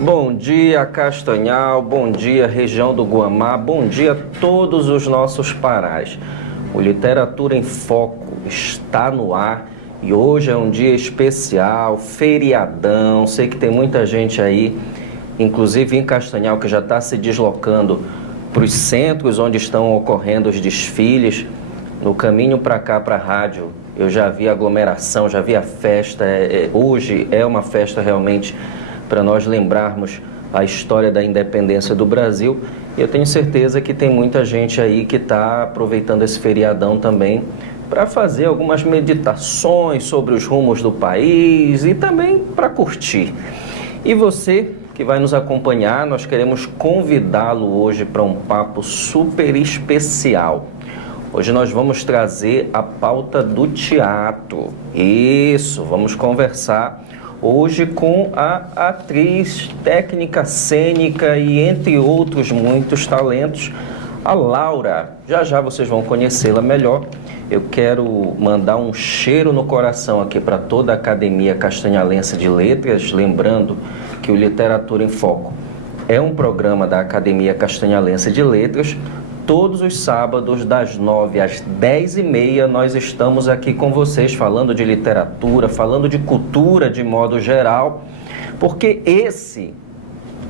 Bom dia, Castanhal, bom dia, região do Guamá, bom dia a todos os nossos Parás. O Literatura em Foco está no ar e hoje é um dia especial, feriadão. Sei que tem muita gente aí, inclusive em Castanhal, que já está se deslocando para os centros onde estão ocorrendo os desfiles. No caminho para cá, para a rádio, eu já vi aglomeração, já vi a festa. Hoje é uma festa realmente para nós lembrarmos a história da independência do Brasil. E eu tenho certeza que tem muita gente aí que está aproveitando esse feriadão também para fazer algumas meditações sobre os rumos do país e também para curtir. E você que vai nos acompanhar, nós queremos convidá-lo hoje para um papo super especial. Hoje nós vamos trazer a pauta do teatro. Isso, vamos conversar hoje com a atriz, técnica cênica e entre outros muitos talentos, a Laura. Já já vocês vão conhecê-la melhor. Eu quero mandar um cheiro no coração aqui para toda a Academia Castanhalense de Letras, lembrando que o Literatura em Foco é um programa da Academia Castanhalense de Letras. Todos os sábados, das 9 às 10h30, nós estamos aqui com vocês falando de literatura, falando de cultura de modo geral, porque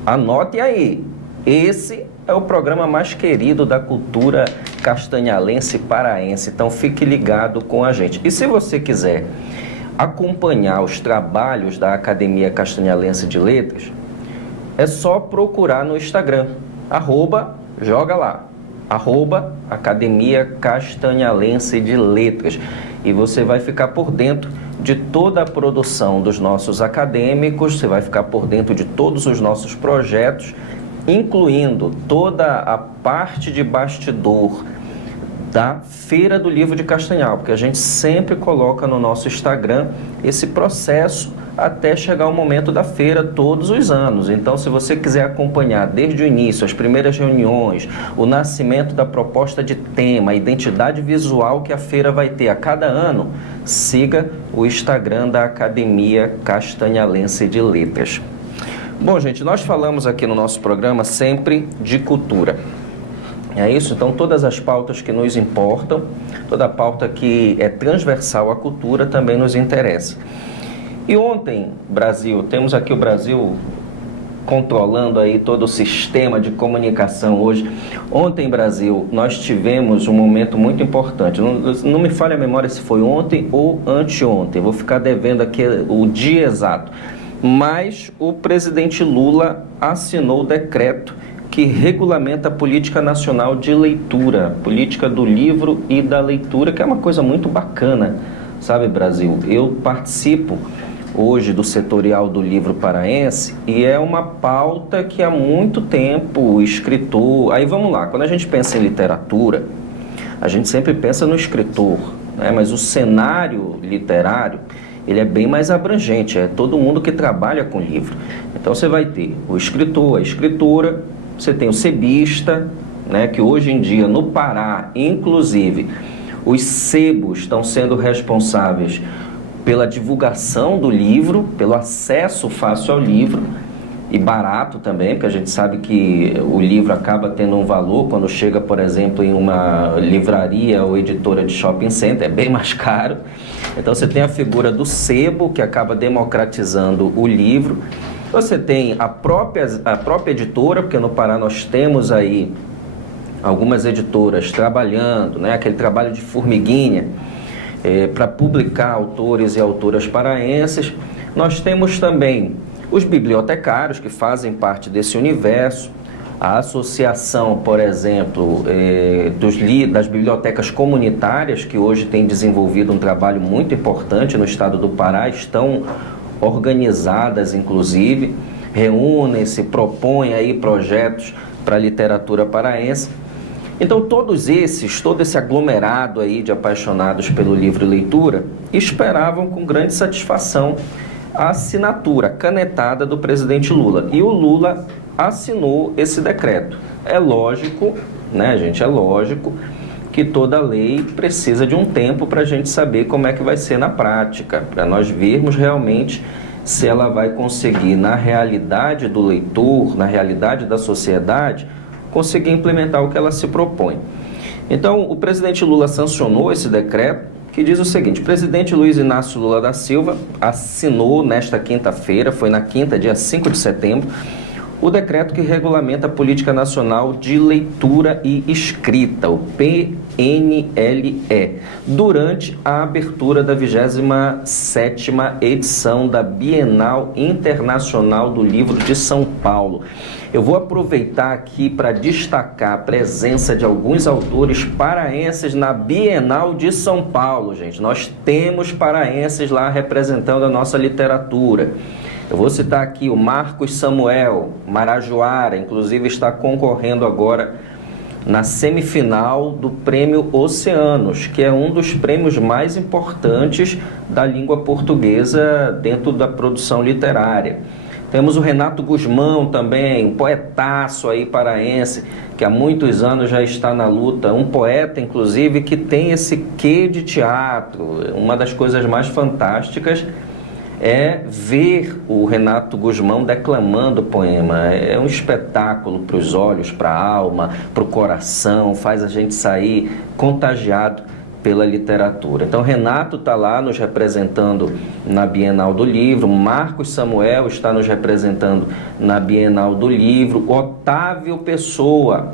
anote aí, esse é o programa mais querido da cultura castanhalense e paraense, então fique ligado com a gente. E se você quiser acompanhar os trabalhos da Academia Castanhalense de Letras, é só procurar no Instagram, joga lá. Academia Castanhalense de Letras, e você vai ficar por dentro de toda a produção dos nossos acadêmicos, você vai ficar por dentro de todos os nossos projetos, incluindo toda a parte de bastidor da Feira do Livro de Castanhal, porque a gente sempre coloca no nosso Instagram esse processo até chegar o momento da feira todos os anos. Então, se você quiser acompanhar desde o início, as primeiras reuniões, o nascimento da proposta de tema, a identidade visual que a feira vai ter a cada ano, siga o Instagram da Academia Castanhalense de Letras. Bom, gente, nós falamos aqui no nosso programa sempre de cultura. É isso? Então, todas as pautas que nos importam, toda a pauta que é transversal à cultura também nos interessa. E ontem, Brasil, temos aqui o Brasil controlando aí todo o sistema de comunicação hoje. Ontem, Brasil, nós tivemos um momento muito importante. Não me falha a memória se foi ontem ou anteontem. Vou ficar devendo aqui o dia exato. Mas o presidente Lula assinou o decreto que regulamenta a política nacional de leitura, política do livro e da leitura, que é uma coisa muito bacana, sabe, Brasil? Eu participo hoje do setorial do livro paraense e é uma pauta que há muito tempo o escritor... Aí vamos lá, quando a gente pensa em literatura, a gente sempre pensa no escritor, né? Mas o cenário literário, ele é bem mais abrangente, é todo mundo que trabalha com livro. Então você vai ter o escritor, a escritora, você tem o sebista, né? Que hoje em dia no Pará, inclusive, os sebos estão sendo responsáveis pela divulgação do livro, pelo acesso fácil ao livro e barato também, porque a gente sabe que o livro acaba tendo um valor quando chega, por exemplo, em uma livraria ou editora de shopping center, é bem mais caro. Então você tem a figura do sebo, que acaba democratizando o livro. Você tem a própria editora, porque no Pará nós temos aí algumas editoras trabalhando, né, aquele trabalho de formiguinha, para publicar autores e autoras paraenses. Nós temos também os bibliotecários que fazem parte desse universo, a associação, por exemplo, das bibliotecas comunitárias, que hoje tem desenvolvido um trabalho muito importante no estado do Pará, estão organizadas, inclusive, reúnem-se, propõem aí projetos para a literatura paraense. Então, todo esse aglomerado aí de apaixonados pelo livro e leitura, esperavam com grande satisfação a assinatura canetada do presidente Lula. E o Lula assinou esse decreto. É lógico, né, gente? É lógico que toda lei precisa de um tempo para a gente saber como é que vai ser na prática, para nós vermos realmente se ela vai conseguir, na realidade do leitor, na realidade da sociedade, conseguir implementar o que ela se propõe. Então, o presidente Lula sancionou esse decreto, que diz o seguinte: o presidente Luiz Inácio Lula da Silva assinou nesta quinta-feira, foi na quinta, dia 5 de setembro, o decreto que regulamenta a Política Nacional de Leitura e Escrita, o PNLE, durante a abertura da 27ª edição da Bienal Internacional do Livro de São Paulo. Eu vou aproveitar aqui para destacar a presença de alguns autores paraenses na Bienal de São Paulo, gente. Nós temos paraenses lá representando a nossa literatura. Eu vou citar aqui o Marcos Samuel, Marajoara, inclusive está concorrendo agora na semifinal do Prêmio Oceanos, que é um dos prêmios mais importantes da língua portuguesa dentro da produção literária. Temos o Renato Guzmão também, um poetaço aí paraense, que há muitos anos já está na luta, um poeta, inclusive, que tem esse quê de teatro. Uma das coisas mais fantásticas é ver o Renato Guzmão declamando poema. É um espetáculo para os olhos, para a alma, para o coração, faz a gente sair contagiado pela literatura. Então, Renato está lá nos representando na Bienal do Livro, Marcos Samuel está nos representando na Bienal do Livro, Otávio Pessoa,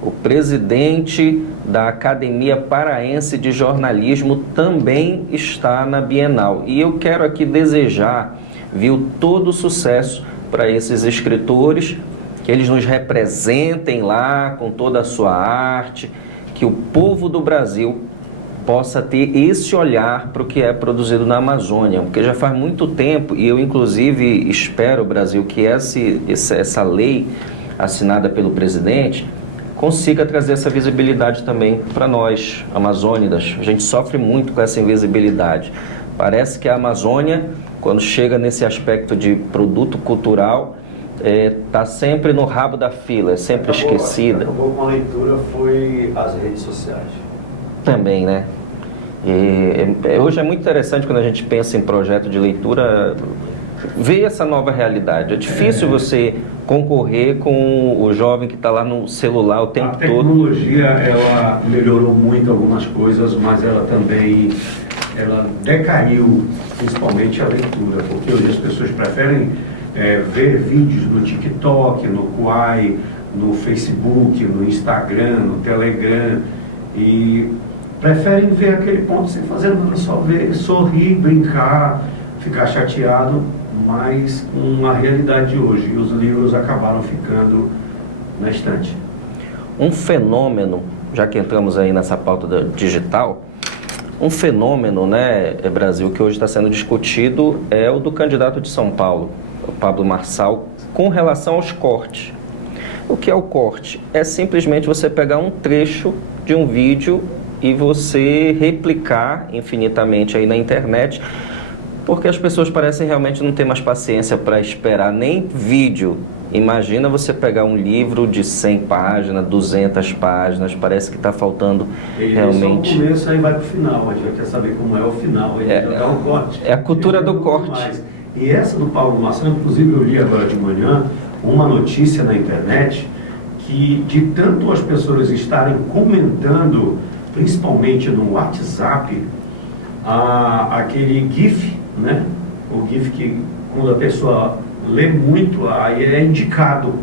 o presidente da Academia Paraense de Jornalismo, também está na Bienal. E eu quero aqui desejar, viu, todo o sucesso para esses escritores, que eles nos representem lá com toda a sua arte, que o povo do Brasil possa ter esse olhar para o que é produzido na Amazônia, porque já faz muito tempo, e eu inclusive espero, Brasil, que essa lei assinada pelo presidente consiga trazer essa visibilidade também para nós, amazônidas. A gente sofre muito com essa invisibilidade. Parece que a Amazônia, quando chega nesse aspecto de produto cultural, está sempre no rabo da fila, é sempre esquecida. Acabou com a leitura foi as redes sociais. Também, né? Hoje é muito interessante quando a gente pensa em projeto de leitura, ver essa nova realidade. É difícil você concorrer com o jovem que está lá no celular o tempo todo. A tecnologia, ela melhorou muito algumas coisas, mas ela também decaiu, principalmente a leitura, porque hoje as pessoas preferem ver vídeos no TikTok, no Quai, no Facebook, no Instagram, no Telegram, e preferem ver aquele ponto sem fazer nada, só ver, sorrir, brincar, ficar chateado, mas uma realidade de hoje. E os livros acabaram ficando na estante. Um fenômeno, já que entramos aí nessa pauta digital, um fenômeno, né, Brasil, que hoje está sendo discutido é o do candidato de São Paulo, o Pablo Marçal, com relação aos cortes. O que é o corte? É simplesmente você pegar um trecho de um vídeo e você replicar infinitamente aí na internet, porque as pessoas parecem realmente não ter mais paciência para esperar nem vídeo. Imagina você pegar um livro de 100 páginas, 200 páginas, parece que está faltando realmente... Só o começo, aí vai para o final, a gente quer saber como é o final, aí já dá um corte. É a cultura do corte. Mais. E essa do Pablo Marçal, inclusive eu li agora de manhã uma notícia na internet que de tanto as pessoas estarem comentando, principalmente no WhatsApp, aquele GIF, né? O GIF que quando a pessoa lê muito, aí ele é indicado.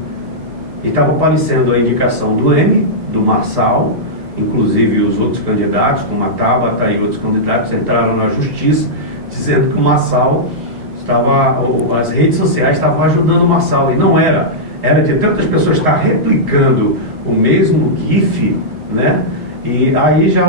E estava aparecendo a indicação do M, do Marçal, inclusive os outros candidatos, como a Tabata e outros candidatos, entraram na justiça, dizendo que o Marçal as redes sociais estavam ajudando o Marçal, e não era. Era de tantas pessoas estar replicando o mesmo GIF, né? E aí já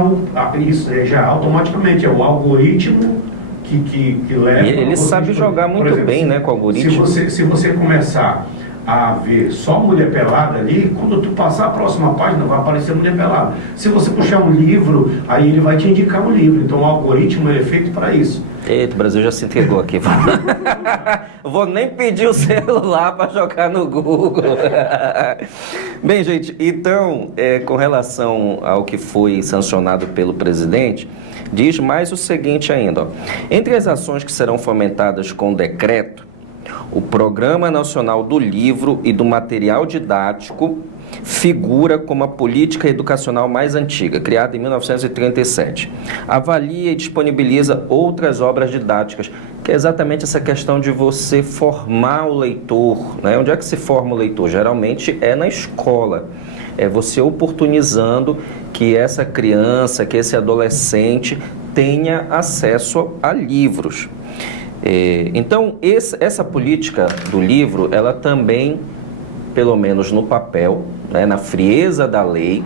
automaticamente é o algoritmo que leva... E ele sabe jogar muito exemplo, bem, né, com o algoritmo. Se você começar a ver só mulher pelada ali, quando tu passar a próxima página vai aparecer mulher pelada. Se você puxar um livro, aí ele vai te indicar um livro. Então o algoritmo é feito para isso. Eita, o Brasil já se entregou aqui. Vou nem pedir o celular para jogar no Google. Bem, gente, então, com relação ao que foi sancionado pelo presidente, diz mais o seguinte ainda, ó. Entre as ações que serão fomentadas com decreto, o Programa Nacional do Livro e do Material Didático figura como a política educacional mais antiga, criada em 1937. Avalia e disponibiliza outras obras didáticas, que é exatamente essa questão de você formar o leitor, né? Onde é que se forma o leitor? Geralmente é na escola. É você oportunizando que essa criança, que esse adolescente tenha acesso a livros. Então, essa política do livro, ela também, pelo menos no papel, né, na frieza da lei,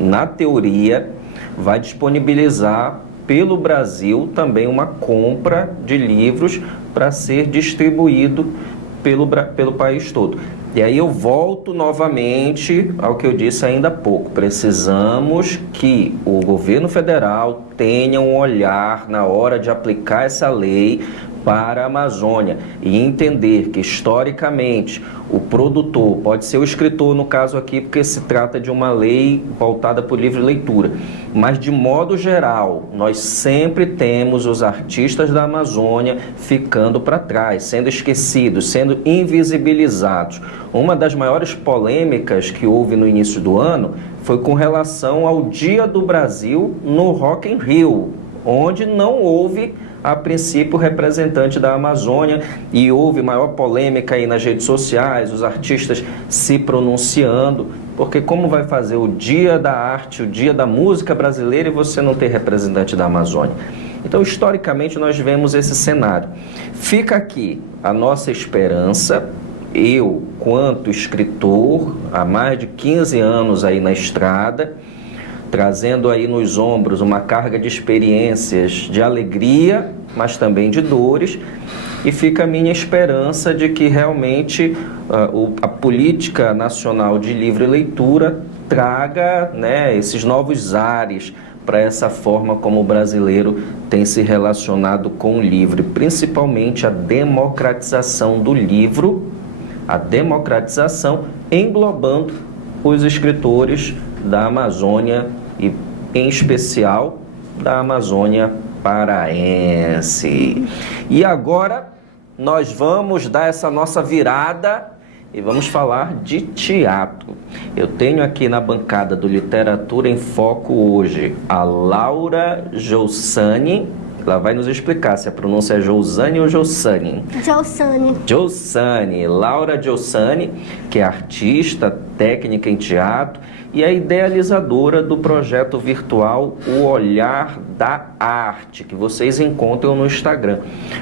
na teoria, vai disponibilizar pelo Brasil também uma compra de livros para ser distribuído pelo país todo. E aí eu volto novamente ao que eu disse ainda há pouco. Precisamos que o governo federal tenha um olhar na hora de aplicar essa lei para a Amazônia e entender que, historicamente, o produtor, pode ser o escritor no caso aqui, porque se trata de uma lei voltada por livre leitura, mas de modo geral, nós sempre temos os artistas da Amazônia ficando para trás, sendo esquecidos, sendo invisibilizados. Uma das maiores polêmicas que houve no início do ano foi com relação ao Dia do Brasil no Rock in Rio, onde não houve a princípio representante da Amazônia e houve maior polêmica aí nas redes sociais, os artistas se pronunciando, porque como vai fazer o Dia da Arte, o Dia da Música Brasileira e você não ter representante da Amazônia? Então, historicamente, nós vemos esse cenário. Fica aqui a nossa esperança, eu, quanto escritor, há mais de 15 anos aí na estrada, trazendo aí nos ombros uma carga de experiências de alegria, mas também de dores, e fica a minha esperança de que realmente a política nacional de livre leitura traga, né, esses novos ares para essa forma como o brasileiro tem se relacionado com o livro, principalmente a democratização do livro, a democratização englobando os escritores da Amazônia e, em especial, da Amazônia paraense. E agora nós vamos dar essa nossa virada e vamos falar de teatro. Eu tenho aqui na bancada do Literatura em Foco hoje a Laura Joussani. Ela vai nos explicar se a pronúncia é Joussani ou Joussani. Joussani. Joussani, Laura Joussani, que é artista, técnica em teatro e é idealizadora do projeto virtual O Olhar da Arte, que vocês encontram no Instagram.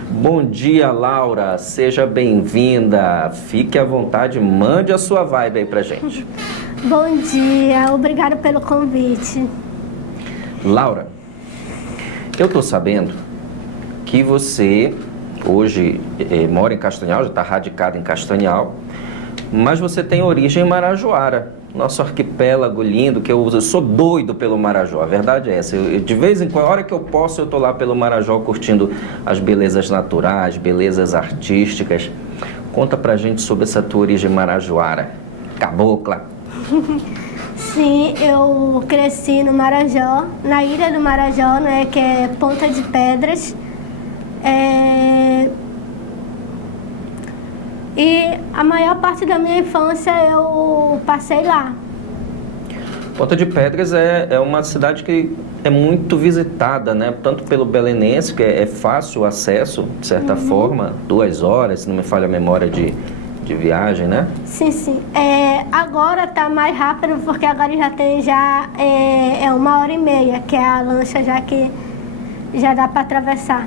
Bom dia, Laura, seja bem-vinda. Fique à vontade, mande a sua vibe aí pra gente. Bom dia, obrigado pelo convite. Laura, eu tô sabendo que você hoje mora em Castanhal, já está radicado em Castanhal, mas você tem origem em Marajoara, nosso arquipélago lindo, que eu sou doido pelo Marajó, a verdade é essa. De vez em quando, a hora que eu posso, eu tô lá pelo Marajó curtindo as belezas naturais, belezas artísticas. Conta pra gente sobre essa tua origem marajoara, cabocla. Sim, eu cresci no Marajó, na ilha do Marajó, né, que é Ponta de Pedras. E a maior parte da minha infância eu passei lá. Ponta de Pedras é uma cidade que é muito visitada, né? Tanto pelo belenense, que é fácil o acesso, de certa forma, 2 horas, se não me falha a memória de viagem, né? Sim, sim. Agora tá mais rápido, porque agora já tem 1h30, que é a lancha já que já dá para atravessar.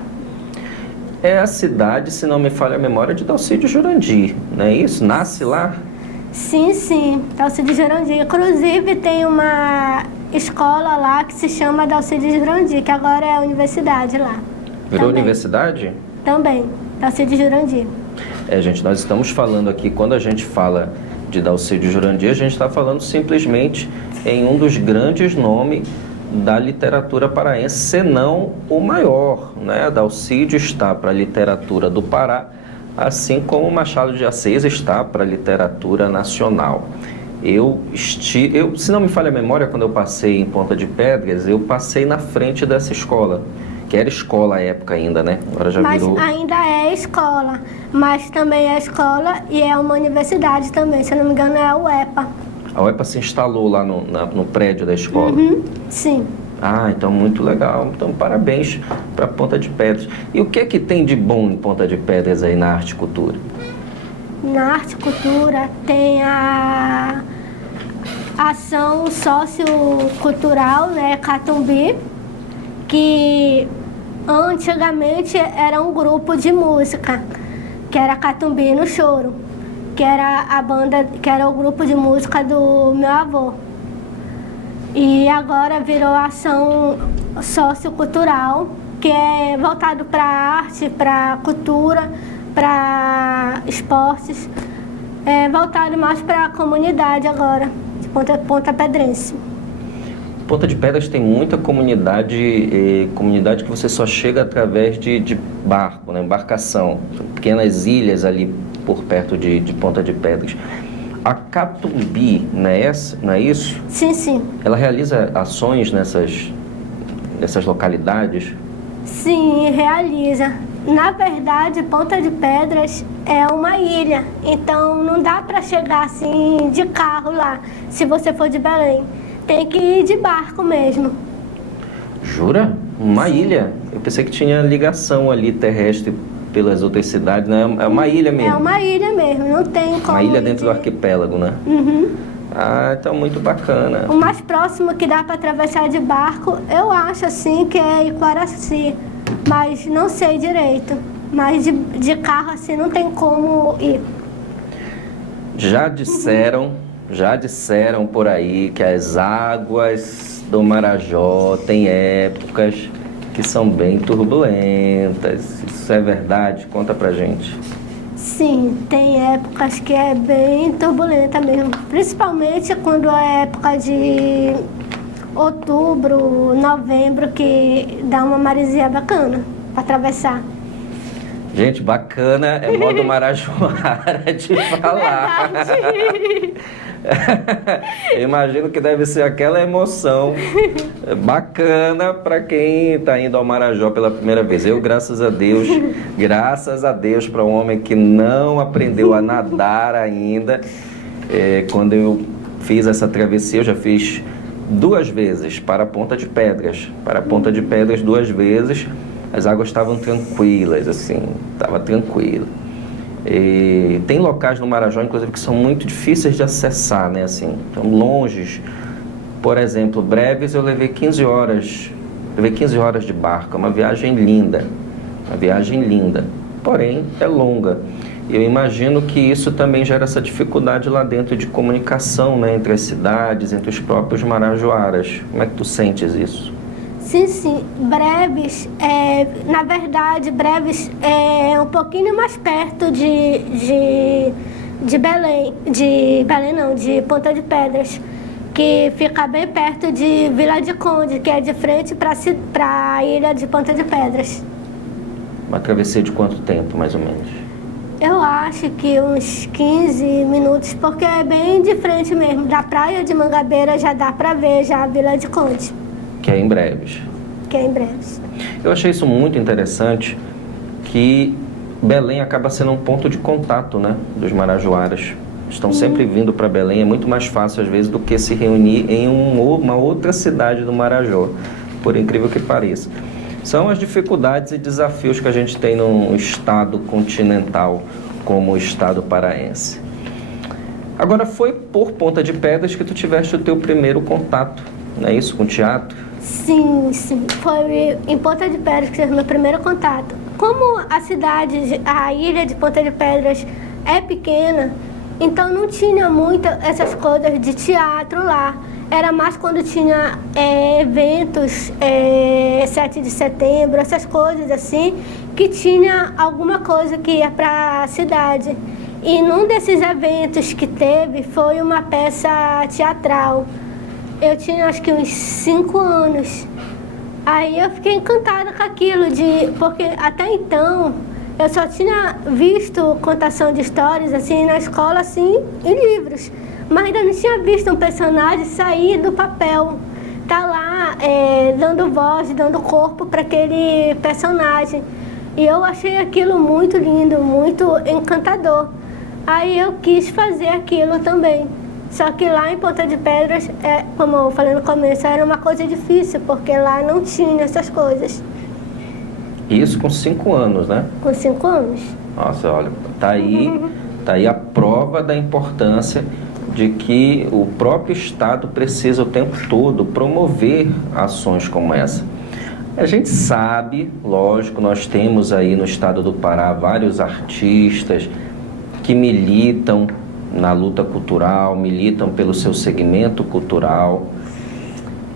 É a cidade, se não me falha a memória, de Dalcídio Jurandir, não é isso? Nasce lá? Sim, sim, Dalcídio Jurandir. Inclusive tem uma escola lá que se chama Dalcídio Jurandir, que agora é a universidade lá. Virou também. Universidade? Também, Dalcídio Jurandir. Gente, nós estamos falando aqui, quando a gente fala de Dalcídio Jurandir, a gente está falando simplesmente em um dos grandes nomes da literatura paraense, senão o maior, né? Dalcídio está para a literatura do Pará, assim como Machado de Assis está para a literatura nacional. Eu, se não me falha a memória, quando eu passei em Ponta de Pedras, eu passei na frente dessa escola, que era escola à época ainda, né? Agora já virou... Mas ainda é escola, mas também é escola e é uma universidade também, se eu não me engano é a UEPA. A UEPA se instalou lá no prédio da escola? Uhum, sim. Ah, então muito legal. Então parabéns para Ponta de Pedras. E o que é que tem de bom em Ponta de Pedras aí na arte e cultura? Na arte e cultura tem a ação sociocultural, né, Catumbi, que antigamente era um grupo de música, que era Catumbi no Choro, que era a banda, que era o grupo de música do meu avô. E agora virou ação sociocultural, que é voltado para arte, para cultura, para esportes, voltado mais para a comunidade agora, de Ponta Pedrense. Ponta de Pedras tem muita comunidade, comunidade que você só chega através de barco, né, embarcação, pequenas ilhas ali por perto de Ponta de Pedras. A Catumbi, não é isso? Sim, sim. Ela realiza ações nessas localidades? Sim, realiza. Na verdade, Ponta de Pedras é uma ilha, então não dá para chegar assim de carro lá, se você for de Belém. Tem que ir de barco mesmo. Jura? Uma ilha? Eu pensei que tinha ligação ali terrestre pelas outras cidades, né? É uma ilha mesmo. É uma ilha mesmo, não tem como... Uma ilha dentro do arquipélago, né? Uhum. Ah, então muito bacana. O mais próximo que dá para atravessar de barco, eu acho assim que é Iquaraci, mas não sei direito. Mas de carro assim não tem como ir. Já disseram por aí que as águas do Marajó têm épocas que são bem turbulentas. Isso é verdade? Conta pra gente. Sim, tem épocas que é bem turbulenta mesmo. Principalmente quando é época de outubro, novembro, que dá uma maresia bacana para atravessar. Gente, bacana é modo marajoara de falar. Eu imagino que deve ser aquela emoção bacana para quem está indo ao Marajó pela primeira vez. Eu, graças a Deus para um homem que não aprendeu a nadar ainda. Quando eu fiz essa travessia, eu já fiz 2 vezes para Ponta de Pedras. Para Ponta de Pedras 2 vezes. As águas estavam tranquilas, assim, estava tranquilo. E tem locais no Marajó, inclusive, que são muito difíceis de acessar, né, assim, são longes. Por exemplo, Breves eu levei 15 horas de barco, é uma viagem linda, porém é longa. E eu imagino que isso também gera essa dificuldade lá dentro de comunicação, né, entre as cidades, entre os próprios marajoaras. Como é que tu sentes isso? Sim. Breves, na verdade, Breves é um pouquinho mais perto de Belém. De Belém não, de Ponta de Pedras, que fica bem perto de Vila de Conde, que é de frente para a ilha de Ponta de Pedras. Uma travessia de quanto tempo, mais ou menos? Eu acho que uns 15 minutos, porque é bem de frente mesmo. Da praia de Mangabeira já dá para ver já a Vila de Conde. Que é em Breves. Eu achei isso muito interessante, que Belém acaba sendo um ponto de contato, né, dos marajoaras. Estão sempre vindo para Belém, é muito mais fácil às vezes do que se reunir em uma outra cidade do Marajó, por incrível que pareça. São as dificuldades e desafios que a gente tem num estado continental como o estado paraense. Agora, foi por Ponta de Pedras que tu tiveste o teu primeiro contato, não é isso, com teatro? Sim. Foi em Ponta de Pedras que teve meu primeiro contato. Como a ilha de Ponta de Pedras é pequena, então não tinha muitas essas coisas de teatro lá. Era mais quando tinha eventos, 7 de setembro, essas coisas assim, que tinha alguma coisa que ia para a cidade. E num desses eventos que teve foi uma peça teatral, eu tinha acho que uns 5 anos. Aí eu fiquei encantada com aquilo, porque até então eu só tinha visto contação de histórias assim na escola, assim, em livros. Mas ainda não tinha visto um personagem sair do papel. Tá lá dando voz, dando corpo para aquele personagem. E eu achei aquilo muito lindo, muito encantador. Aí eu quis fazer aquilo também. Só que lá em Ponta de Pedras, como eu falei no começo, era uma coisa difícil, porque lá não tinha essas coisas. Isso com 5 anos, né? Com 5 anos. Nossa, olha, tá aí a prova da importância de que o próprio Estado precisa o tempo todo promover ações como essa. A gente sabe, lógico, nós temos aí no estado do Pará vários artistas que militam na luta cultural, militam pelo seu segmento cultural.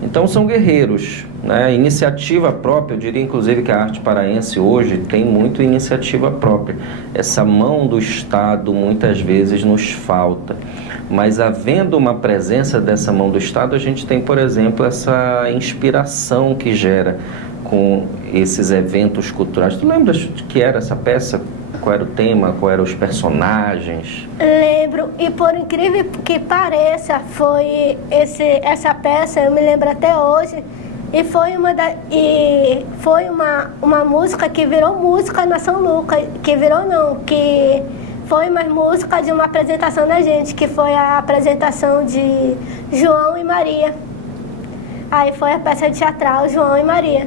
Então são guerreiros, né? Iniciativa própria, eu diria inclusive que a arte paraense hoje tem muito iniciativa própria. Essa mão do Estado muitas vezes nos falta. Mas havendo uma presença dessa mão do Estado, a gente tem, por exemplo, essa inspiração que gera com esses eventos culturais. Tu lembra que era essa peça? Qual era o tema? Qual eram os personagens? Lembro, e por incrível que pareça, foi essa peça, eu me lembro até hoje, e foi uma música que virou música na São Lucas, que foi uma música de uma apresentação da gente, que foi a apresentação de João e Maria. Aí foi a peça teatral João e Maria.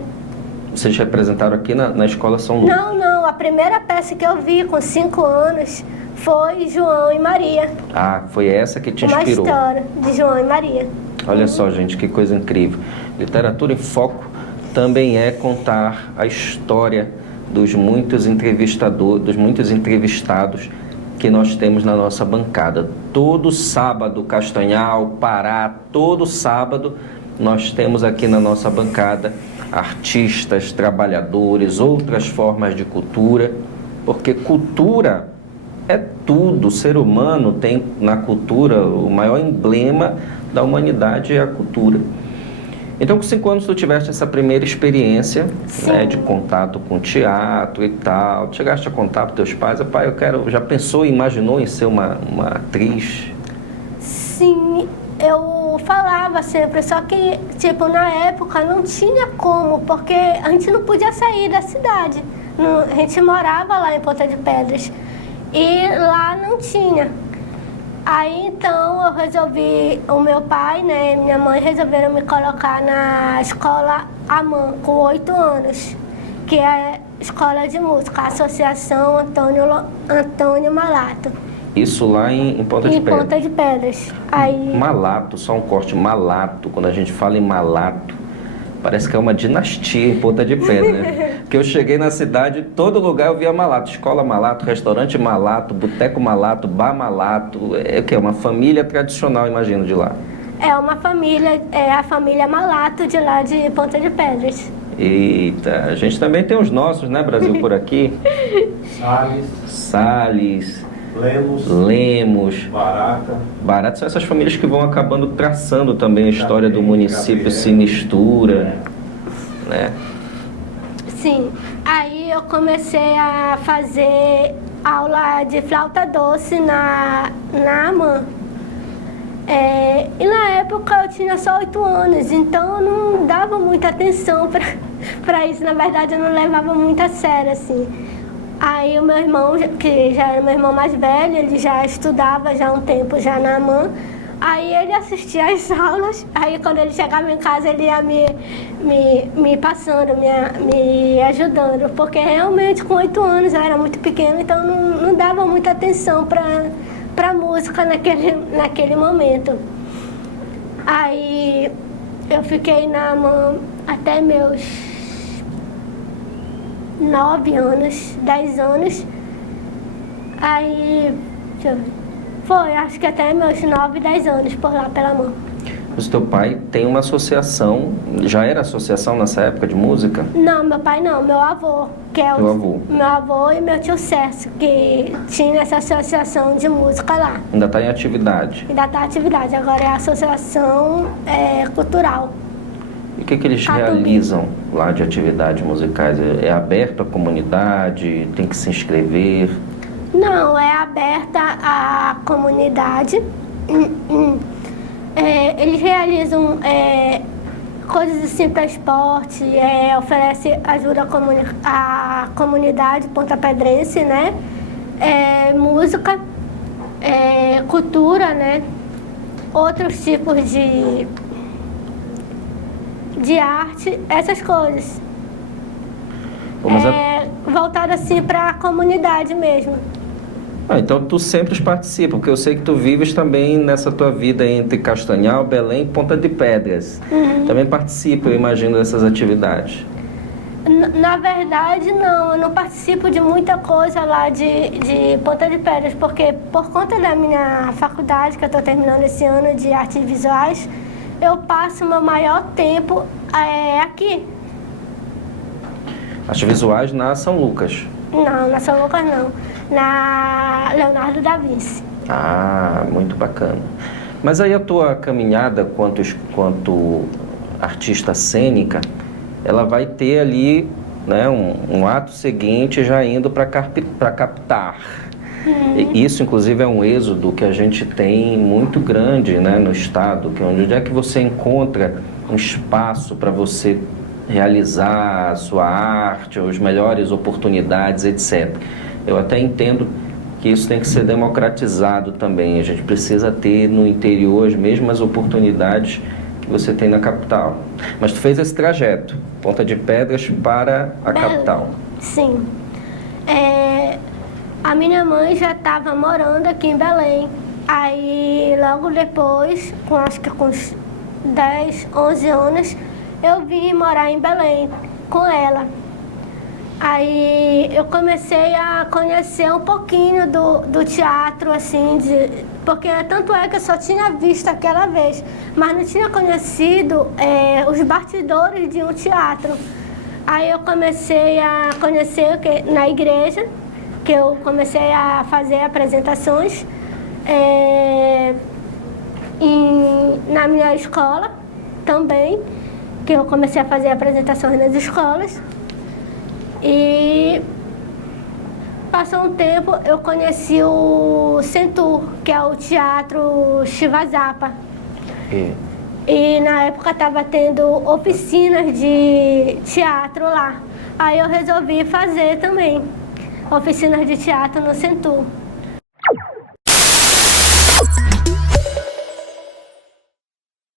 Vocês representaram aqui na Escola São Lucas? Não, a primeira peça que eu vi com 5 anos foi João e Maria. Ah, foi essa que te inspirou? Uma história de João e Maria. Olha só, gente, que coisa incrível. Literatura em Foco também é contar a história dos muitos entrevistados que nós temos na nossa bancada. Todo sábado, Castanhal, Pará, todo sábado nós temos aqui na nossa bancada artistas, trabalhadores, outras formas de cultura, porque cultura é tudo. O ser humano tem na cultura, o maior emblema da humanidade é a cultura. Então, com 5 anos, tu tiveste essa primeira experiência, né, de contato com teatro e tal. Chegaste a contar para teus pais, pai, já pensou e imaginou em ser uma atriz? Sim, eu falava sempre, só que, tipo, na época não tinha como, porque a gente não podia sair da cidade. A gente morava lá em Ponta de Pedras e lá não tinha. Aí, então, eu resolvi, o meu pai, né, e minha mãe resolveram me colocar na escola AMAN, com 8 anos, que é Escola de Música, Associação Antônio Malato. Isso lá em Ponta de Pedras? Em Ponta de Pedras. Aí... Malato, só um corte, Malato, quando a gente fala em Malato, parece que é uma dinastia em Ponta de Pedra, né? Que eu cheguei na cidade, todo lugar eu via Malato, escola Malato, restaurante Malato, boteco Malato, bar Malato, é o que? Uma família tradicional, imagino, de lá. É uma família, é a família Malato de lá de Ponta de Pedras. Eita, a gente também tem os nossos, né, Brasil, por aqui? Salles, Lemos, Barata, são essas famílias que vão acabando traçando também a história do município, se mistura, né? Sim, aí eu comecei a fazer aula de flauta doce na AMAN. E na época eu tinha só 8 anos, então eu não dava muita atenção para isso. Na verdade, eu não levava muito a sério, assim. Aí o meu irmão, que já era meu irmão mais velho, ele já estudava já há um tempo já na AMAN. Aí ele assistia às aulas, aí quando ele chegava em casa ele ia me passando, me ajudando, porque realmente com 8 anos eu era muito pequena, então não dava muita atenção para música naquele momento. Aí eu fiquei na AMAN até meus 9 anos, 10 anos, aí, deixa eu ver. Foi, acho que até meus 9, 10 anos por lá pela AMAN. O teu pai tem uma associação, já era associação nessa época de música? Não, meu pai não, meu avô, que é Teu avô. meu avô e meu tio Cércio, que tinha essa associação de música lá. Ainda está em atividade. Ainda está atividade, agora é a associação cultural. E o que eles realizam lá de atividades musicais? É aberto à comunidade? Tem que se inscrever? Não, é aberta à comunidade. Eles realizam coisas assim para esporte, oferece ajuda à comunidade pontapedrense, né? Música, cultura, né? Outros tipos de arte, essas coisas. Pô, mas Voltado assim para a comunidade mesmo. Então tu sempre participa, porque eu sei que tu vives também nessa tua vida entre Castanhal, Belém e Ponta de Pedras. Também participa, eu imagino, dessas atividades. Na verdade, não. Eu não participo de muita coisa lá de Ponta de Pedras, porque por conta da minha faculdade, que eu estou terminando esse ano de artes visuais, eu passo o meu maior tempo aqui. Artes visuais na São Lucas. Não, na São Lucas não. Na Leonardo da Vinci. Ah, muito bacana. Mas aí a tua caminhada quanto artista cênica, ela vai ter ali, né, um ato seguinte já indo para captar. E isso, inclusive, é um êxodo que a gente tem muito grande, né, no estado, que onde é que você encontra um espaço para você realizar a sua arte, as melhores oportunidades, etc. Eu até entendo que isso tem que ser democratizado também. A gente precisa ter no interior as mesmas oportunidades que você tem na capital. Mas tu fez esse trajeto, Ponta de Pedras para a capital. Sim. A minha mãe já estava morando aqui em Belém. Aí, logo depois, acho que com uns 10, 11 anos, eu vim morar em Belém com ela. Aí eu comecei a conhecer um pouquinho do teatro, assim, porque tanto é que eu só tinha visto aquela vez, mas não tinha conhecido os bastidores de um teatro. Aí eu comecei a conhecer na igreja, que eu comecei a fazer apresentações na minha escola também, que eu comecei a fazer apresentações nas escolas. E passou um tempo, eu conheci o Centur, que é o Teatro Chivazapa. E na época estava tendo oficinas de teatro lá. Aí eu resolvi fazer também oficinas de teatro no Centur.